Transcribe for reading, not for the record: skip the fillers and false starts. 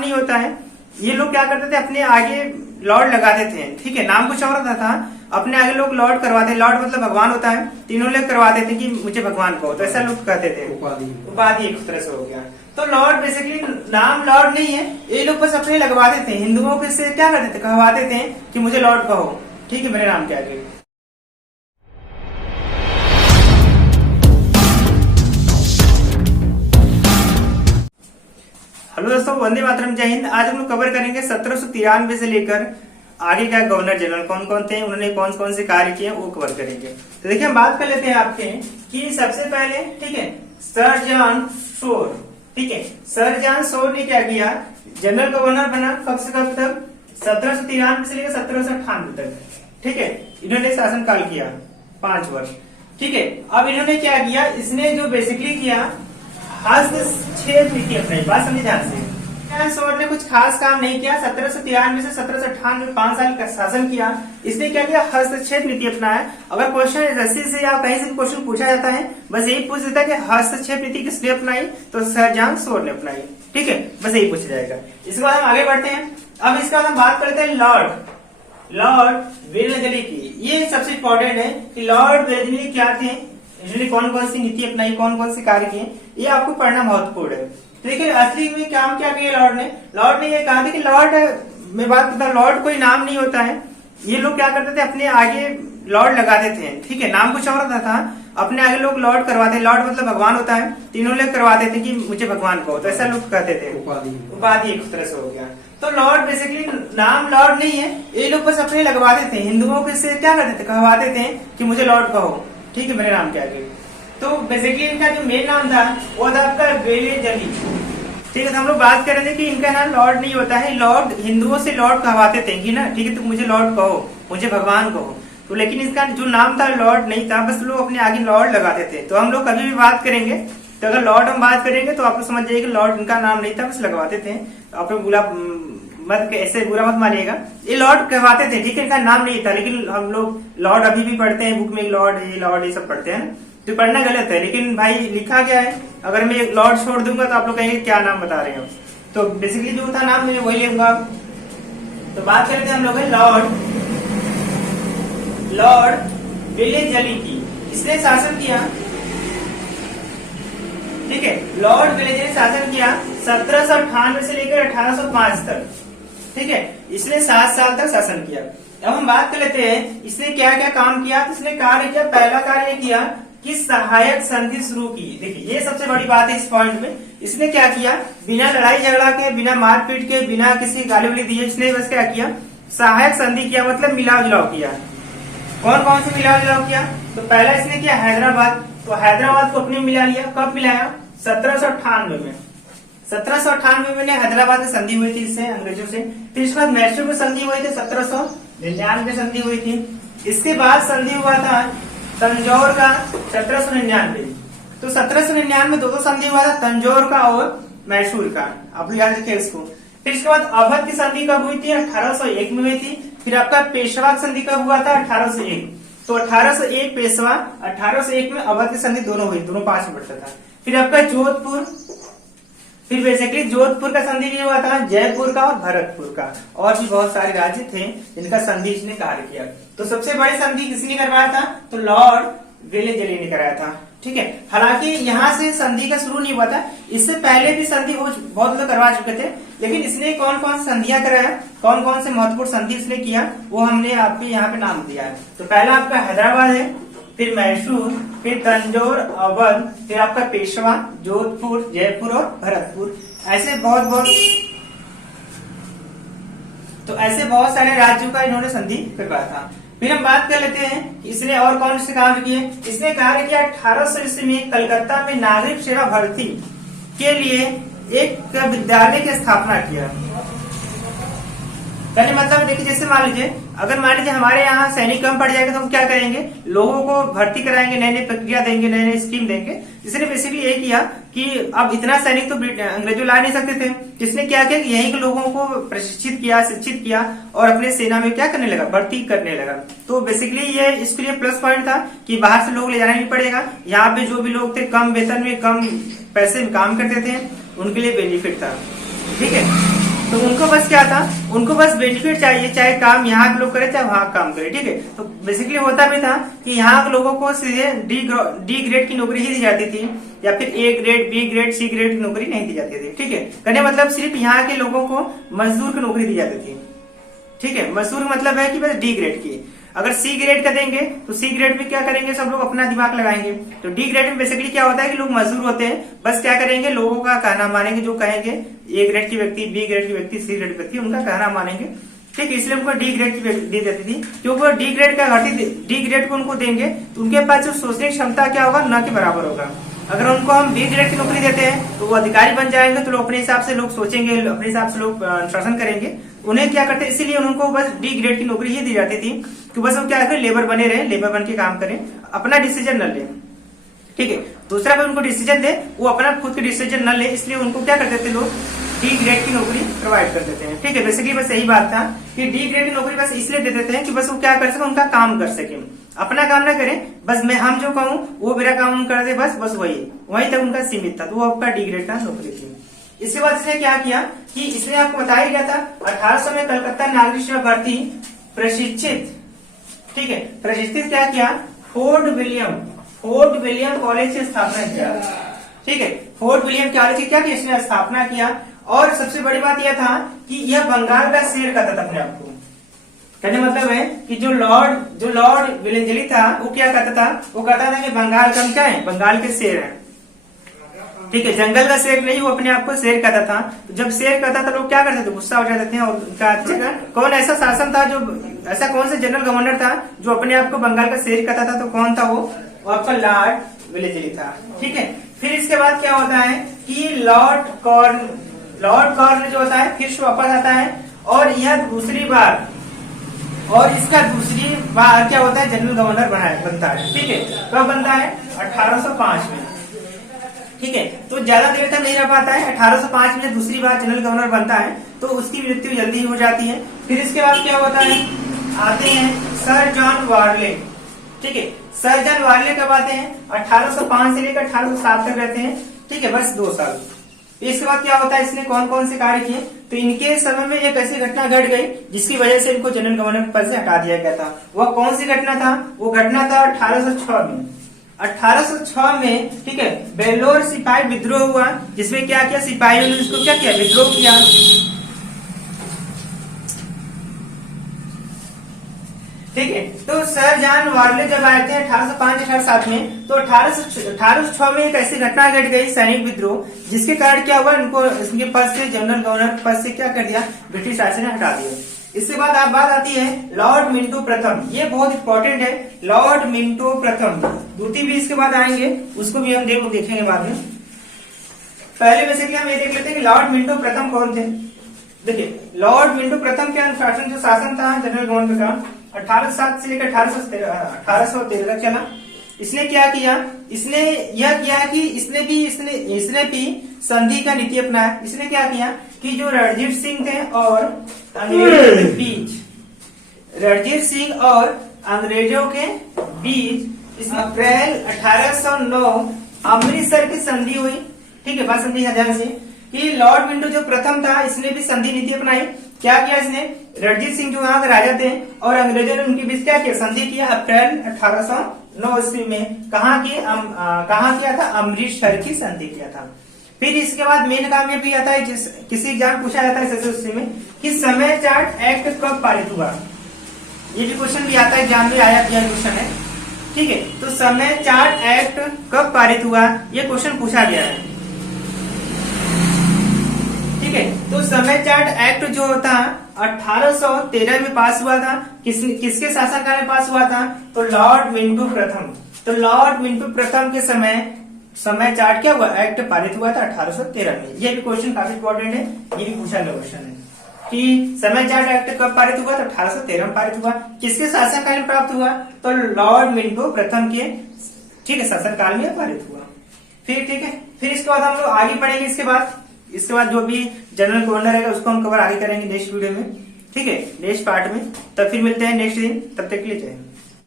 नहीं होता है, ये लोग क्या करते थे अपने आगे लॉर्ड लगाते थे, ठीक है, नाम कुछ और होता था, अपने आगे लोग लॉर्ड करवाते, लॉर्ड मतलब भगवान होता है, तीनों लोग करवाते थे कि मुझे भगवान को, तो ऐसा लोग कहते थे, उपाधि एक तरह से हो गया। तो लॉर्ड बेसिकली नाम लॉर्ड नहीं है, ये लोग बस अपने लगवाते थे, हिंदुओं के से क्या करते थे, कहवाते थे कि मुझे लॉर्ड कहो, ठीक है, मेरे नाम के आगे। हेलो दोस्तों, वंदे मातरम, जय हिंद। आज हम लोग कवर करेंगे 1793 से लेकर आगे का गवर्नर जनरल कौन कौन थे, उन्होंने कौन कौन से कार्य किए, वो कवर करेंगे। तो देखिए हम बात कर लेते हैं आपके कि सबसे पहले, ठीक है, सर जॉन शोर, ठीक है, सर जॉन शोर ने क्या किया, जनरल गवर्नर बना कब से कब तक, 1793 से लेकर 1798 तक, ठीक है, इन्होंने शासनकाल किया 5 वर्ष, ठीक है। अब इन्होंने क्या किया, इसने जो बेसिकली किया हस्तक्षेप नीति अपनाई, बात समझे ध्यान से। शोर ने कुछ खास काम नहीं किया, 1793 से 1798 5 साल का शासन किया, इसने क्या किया, हस्तक्षेप नीति अपनाया। अगर क्वेश्चन रस्सी से या कहीं से क्वेश्चन पूछा जाता है, बस यही पूछ देता है कि हस्तक्षेप नीति किसने अपनाई, तो सर जॉन शोर ने अपनाई, ठीक है, बस यही पूछा जाएगा। इसके बाद हम आगे बढ़ते हैं। अब इसके बाद हम बात करते हैं लॉर्ड वेलेस्ली की। ये सबसे इंपॉर्टेंट है कि लॉर्ड वेलेस्ली क्या थे, इन्होंने कौन कौन सी नीति अपनाई, कौन कौन से कार्य किए, ये आपको पढ़ना महत्वपूर्ण है। देखिए असली में काम क्या किया लॉर्ड ने ये कहा था कि लॉर्ड में बात करता, लॉर्ड कोई नाम नहीं होता है, ये लोग क्या करते थे अपने आगे लॉर्ड लगाते थे, ठीक है, नाम कुछ और होता था, अपने आगे लोग लॉर्ड करवाते, लॉर्ड मतलब भगवान होता है, तीनों लोग करवाते थे कि मुझे भगवान को, तो ऐसा लोग कहते थे, उपाधि एक तरह से हो गया। तो लॉर्ड बेसिकली नाम लॉर्ड नहीं है, ये लोग बस अपने लगवाते थे, हिंदुओं के से क्या करते थे, कहवाते थे कि मुझे लॉर्ड कहो, ठीक है, मेरे नाम के आगे। तो बेसिकली इनका जो मेन नाम था वो था आपका वेलेस्ली, ठीक है। तो हम लोग बात कर रहे थे कि इनका नाम लॉर्ड नहीं होता है, लॉर्ड हिंदुओं से लॉर्ड कहवाते थे कि ना, ठीक है, तो मुझे लॉर्ड कहो, मुझे भगवान कहो, तो लेकिन इसका जो नाम था लॉर्ड नहीं था, बस लोग अपने आगे लॉर्ड लगाते थे। तो हम लोग कभी भी बात करेंगे तो अगर लॉर्ड हम बात करेंगे तो आप लोग समझ जाइए कि लॉर्ड इनका नाम नहीं था, बस लगवाते थे। आप लोग मत ऐसे बुरा मत मानिएगा, ये लॉर्ड कहवाते थे, ठीक है, इनका नाम नहीं था, लेकिन हम लोग लॉर्ड अभी भी पढ़ते हैं बुक में, लॉर्ड ये सब पढ़ते हैं, तो पढ़ना गलत है, लेकिन भाई लिखा गया है, अगर मैं लॉर्ड छोड़ दूंगा तो आप लोग कहेंगे क्या नाम बता रहे हो, तो बेसिकली जो था नाम मैं वही लूंगा। तो बात करते हैं हम लोग लॉर्ड वेलेस्ली की, इसने शासन किया, ठीक है, लॉर्ड वेलेस्ली ने शासन किया 1798 से लेकर 1805 तक, ठीक है, इसने 7 साल तक शासन किया। अब हम बात कर लेते हैं इसने क्या क्या काम किया। तो इसने कार्य किया, पहला कार्य किया कि सहायक संधि शुरू की। देखिए ये सबसे बड़ी बात है इस पॉइंट में, इसने क्या किया, बिना लड़ाई झगड़ा के, बिना मारपीट के, बिना किसी गाली वाली दिए, इसने बस क्या किया, सहायक संधि किया, मतलब मिलाव जुलाव किया। कौन कौन से मिलाव जुलाव किया, तो पहला इसने किया हैदराबाद, तो हैदराबाद को अपने मिला लिया, कब मिलाया, 1798 में, 1798 में हैदराबाद से संधि हुई थी इससे, अंग्रेजों से। फिर इसके बाद मैसूर में संधि हुई थी, 1799 में संधि हुई थी। इसके बाद संधि हुआ था तंजौर का 1799, तो 1799 में दो संधि हुआ था, तंजौर का और मैसूर का, आप याद रखिए इसको। फिर इसके बाद अवध की संधि कब हुई थी, 1801 में हुई थी। फिर आपका पेशवा की संधि कब हुआ था, 1801, तो 1801 पेशवा, 1801 में अवध की संधि दोनों हुई, दोनों 5 में बढ़ता था। फिर आपका जोधपुर, फिर बेसिकली जोधपुर का संधि भी हुआ था, जयपुर का और भरतपुर का, और भी बहुत सारे राज्य थे जिनका संधि इसने कार्य किया। तो सबसे बड़ी संधि किसने करवाया था, तो लॉर्ड वेलेस्ली ने कराया था, ठीक है। हालांकि यहाँ से संधि का शुरू नहीं हुआ था, इससे पहले भी संधि बहुत लोग करवा चुके थे, लेकिन इसने कौन कौन संधियां कराया, कौन कौन से महत्वपूर्ण संधि इसने किया, वो हमने आपके यहाँ पे नाम दिया है। तो पहला आपका हैदराबाद है, फिर मैसूर, फिर तंजौर, अवध, फिर आपका पेशवा, जोधपुर, जयपुर और भरतपुर, ऐसे बहुत सारे राज्यों का इन्होंने संधि करवाया था। फिर हम बात कर लेते हैं कि इसने और कौन से काम किए। इसने कार्य किया 1800 ईस्वी में कलकत्ता में नागरिक सेवा भर्ती के लिए एक विद्यालय की स्थापना किया। कहने मतलब देखिए, जैसे मान लीजिए अगर मान लीजिए हमारे यहाँ सैनिक कम पड़ जाएगा तो हम क्या करेंगे, लोगों को भर्ती कराएंगे, नए नए प्रक्रिया देंगे, नए नए स्कीम देंगे। इसने बेसिकली ये किया कि अब इतना सैनिक तो अंग्रेजों ला नहीं सकते थे, इसने क्या किया कि यहीं के लोगों को प्रशिक्षित किया, शिक्षित किया और अपने सेना में क्या करने लगा, भर्ती करने लगा। तो बेसिकली ये इसके लिए प्लस पॉइंट था कि बाहर से लोग ले जाना नहीं पड़ेगा, यहाँ पे जो भी लोग थे कम वेतन में, कम पैसे में काम करते थे, उनके लिए बेनिफिट था, ठीक है। तो उनको बस क्या था, उनको बस बेनिफिट चाहिए, चाहे काम यहाँ के लोग करे चाहे वहां काम करे, ठीक है। तो बेसिकली होता भी था कि यहाँ के लोगों को सीधे डी ग्रेड की नौकरी ही दी जाती थी, या फिर A grade, B grade, C grade की नौकरी नहीं दी जाती थी, ठीक है। कहने मतलब सिर्फ यहाँ के लोगों को मजदूर की नौकरी दी जाती थी, ठीक है। मजदूर मतलब है कि बस डी ग्रेड की। अगर सी ग्रेड का देंगे तो सी ग्रेड में क्या करेंगे, सब लोग अपना दिमाग लगाएंगे। तो डी ग्रेड में बेसिकली क्या होता है कि लोग मजदूर होते हैं, बस क्या करेंगे, लोगों का कहना मानेंगे, जो कहेंगे ए ग्रेड की व्यक्ति, बी ग्रेड की व्यक्ति, सी ग्रेड की व्यक्ति, उनका कहना मानेंगे, ठीक है। इसलिए उनको डी ग्रेड की दी जाती थी, क्योंकि वो डी ग्रेड का घटी डी ग्रेड को उनको देंगे तो उनके पास जो सोचने की क्षमता क्या होगा, न के बराबर होगा। अगर उनको हम बी ग्रेड की नौकरी देते हैं तो वो अधिकारी बन जाएंगे, तो लोग अपने हिसाब से लोग सोचेंगे, अपने हिसाब से लोग शासन करेंगे। उन्हें क्या करते, इसीलिए उनको बस डी ग्रेड की नौकरी ही दी जाती थी कि बस वो क्या करें, लेबर बने रहे, लेबर बन के काम करें, अपना डिसीजन न ले, ठीक है। दूसरा भी उनको डिसीजन दे, वो अपना खुद के डिसीजन न ले, इसलिए उनको क्या करते थे, लोग डी ग्रेड की नौकरी प्रोवाइड कर देते हैं, ठीक है। बेसिकली बस यही बात था कि डी ग्रेड की नौकरी बस इसलिए दे देते हैं कि बस वो क्या कर सके, उनका काम कर सके, अपना काम ना करें, बस मैं हम जो कहूँ वो मेरा काम कर दे, बस वही तक उनका सीमित था। तो वो आपका डी ग्रेड का नौकरी थी। इसके बाद इसने क्या किया कि इसने आपको बताया गया था 1800 में कलकत्ता नागरिक सेवा भर्ती प्रशिक्षित, ठीक है, प्रशिक्षित क्या किया, फोर्ट विलियम कॉलेज की स्थापना किया, ठीक है। फोर्ट विलियम कॉलेज की क्या किया, इसने स्थापना किया। और सबसे बड़ी बात यह था कि यह बंगाल का शेर कहता था अपने आपको। कहने मतलब है कि जो लॉर्ड विलियम था वो क्या कहता था, वो कहता था कि बंगाल का क्या है, बंगाल के शेर है, ठीक है। जंगल का शेर नहीं, वो अपने आप को शेर कहता था। तो जब शेर कहता था लोग क्या करते थे, गुस्सा हो जाते थे। और उनका कौन ऐसा शासन था, जो ऐसा कौन सा जनरल गवर्नर था जो अपने आप को बंगाल का शेर कहता था, तो कौन था वो आपका लॉर्ड विलियम था, ठीक है। फिर इसके बाद क्या होता है कि लॉर्ड कॉर्न जो होता है फिर वापस आता है, और यह दूसरी बार, और इसका दूसरी बार क्या होता है, जनरल गवर्नर बनता है, ठीक है। कब बनता है, 1805 में, ठीक है। तो ज्यादा देर तक नहीं रह पाता है, 1805 में दूसरी बार जनरल गवर्नर बनता है, तो उसकी मृत्यु जल्दी ही हो जाती है। फिर इसके बाद क्या होता है, आते हैं सर जॉन वार्ले, ठीक है। सर जॉन वार्ले कब आते हैं, 1805 से लेकर 1807 तक रहते हैं, ठीक है, बस 2 साल। इसके बाद क्या होता है, इसने कौन कौन से कार्य किए, तो इनके समय में एक ऐसी घटना घट गई जिसकी वजह से इनको जनरल गवर्नर पद से हटा दिया गया था। वह कौन सी घटना था, वो घटना था 1806 में। 1806 में, ठीक है, बेलोर सिपाही विद्रोह हुआ, जिसमें क्या किया, सिपाहियों ने इसको क्या किया, विद्रोह किया, ठीक है। तो सर जॉन वार्ले जब आए थे 1805-1807 में, तो 1806 में एक ऐसी घटना घट गई, सैनिक विद्रोह, जिसके कारण क्या हुआ, इनको इसके पद से, जनरल गवर्नर पद से क्या कर दिया, ब्रिटिश शासन ने हटा दिया। इसके बाद आप बात आती है लॉर्ड मिंटो प्रथम, ये बहुत इंपॉर्टेंट है, लॉर्ड मिंटो प्रथम। दूती भी इसके बाद आएंगे, उसको भी हम देखेंगे बाद में। पहले बेसिकली हम ये देख लेते हैं कि लॉर्ड मिंटो प्रथम कौन थे। देखिए, लॉर्ड मिंटो प्रथम के अनुशासन जो शासन था जनरल गवर्नर का 1807 से लेकर 1813 तक चला। इसने क्या किया, इसने यह किया कि इसने भी संधि का नीति अपनाया। इसने क्या किया कि जो रणजीत सिंह थे और अंग्रेजों के बीच, रणजीत सिंह और अंग्रेजों के बीच इसमें अप्रैल 1809 अमृतसर की संधि हुई, ठीक है। बात संधि ध्यान से कि लॉर्ड मिंटो जो प्रथम था, इसने भी संधि नीति अपनाई। क्या किया इसने, रणजीत सिंह जो वहां के राजा थे और अंग्रेजों ने उनके बीच क्या किया, संधि किया अप्रैल 1809 ईस्वी में। कहाँ किया था, अमृतसर की संधि किया था। फिर इसके बाद मेन काम ये भी आता है, किसी एग्जाम पूछा जाता है SSC में कि समय चार्ट एक्ट कब पारित हुआ। ये भी क्वेश्चन भी आता है, एग्जाम में आया क्वेश्चन है, ठीक है। तो समय चार्ट एक्ट कब पारित हुआ, ये क्वेश्चन पूछा गया है, ठीक है। तो समय चार्ट एक्ट जो होता 1813 में पास हुआ था, किसके शासनकाल में पास हुआ था, तो लॉर्ड मिंटो प्रथम। तो लॉर्ड मिंटो प्रथम के समय चार्ट क्या हुआ, एक्ट पारित हुआ था 1813 में। ये भी क्वेश्चन काफी इंपॉर्टेंट है, ये भी पूछा गया क्वेश्चन है कि समय चार्ट एक्ट कब पारित हुआ, तो 1813 में पारित हुआ। किसके शासनकाल में प्राप्त हुआ, तो लॉर्ड मिंटो प्रथम के, ठीक है, शासनकाल में पारित हुआ। फिर ठीक है, फिर इसके बाद हम लोग आगे पढ़ेंगे। इसके बाद जो भी जनरल गवर्नर रहेगा उसको हम कवर आगे करेंगे नेक्स्ट वीडियो में, ठीक है, नेक्स्ट पार्ट में। तब फिर मिलते हैं नेक्स्ट दिन, तब तक के लिए जय हिंद।